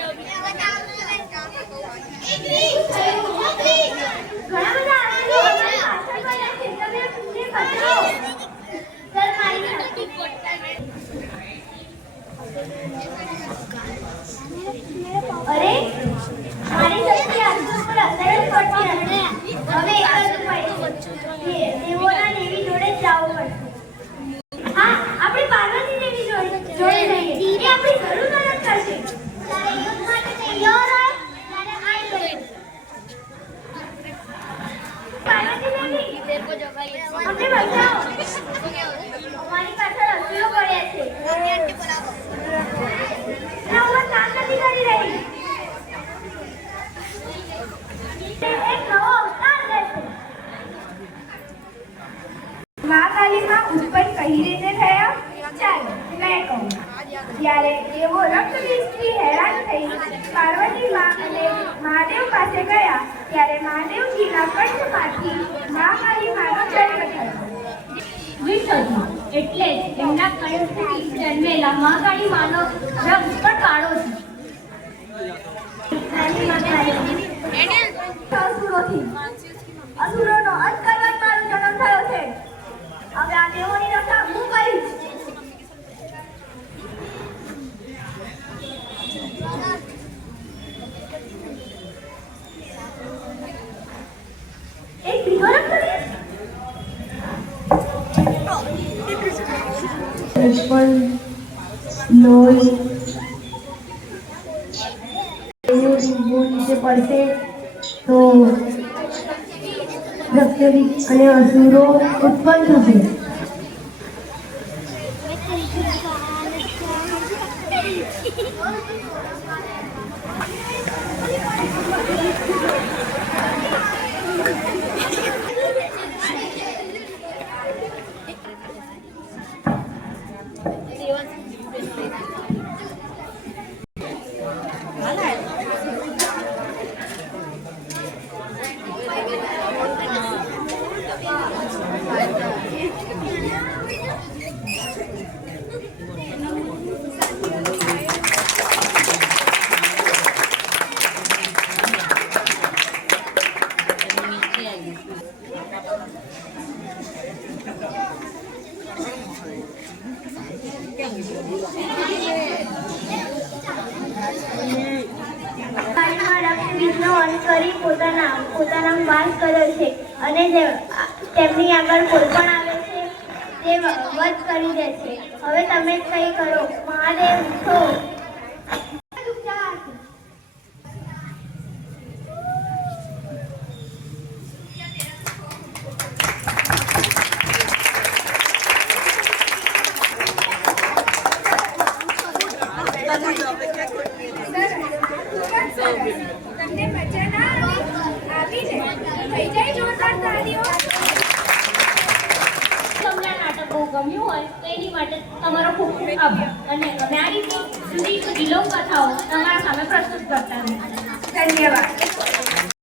એમને બતાવો સર મારી શક્તિ અરે મારી શક્તિ આજુ પર અસર જ પડતી નથી હવે એક જ ઉપાય છે કે દેવોના દેવી જવું પડશે. હા આપણે પાર્વતી દેવી જોઈ જોઈ જઈએ એ આપણી જરૂર મદદ કરશે. તારે યુદ્ધ માટે તૈયાર હોય ત્યારે આઈ ગઈ પાર્વતી દેવી આપણે બચાવો. મહાકાલીમાં ઉત્પન્ન કઈ રીતે થયા? ચાલો, મેં કહું. જ્યારે તેઓ રક્તબીજથી હેરાન થઈ પાર્વતી મા અને મહાદેવ પાસે ગયા, ત્યારે મહાદેવજીના કંઠમાંથી મહાકાળી માનો જન્મ થયો. એટલે એમના કંઠથી જન્મેલા મહાકાળી માનો રંગ પણ કાળો છે. Transforme nos Deus Budi से पढ़ते तो जब o que असुरों उत्पन्न हुए કરી પોતાના પોતાના વાસ કર્યો છે. અને જે તેમની આગળ કોઈ પણ આવે છે, તે વધ કરી દે છે. હવે તમે કંઈ કરો. મહાદેવ છો તમને મજા ના આવી આવી ને થઈ જાય જોરદાર તાળીઓ તમને આ નાટક હોય, તો એની માટે તમારો ખૂબ ખૂબ આભાર. અને અમે આ રીતે જુદી જુદી લોકકથાઓ તમારા સામે પ્રસ્તુત કરતા ધન્યવાદ.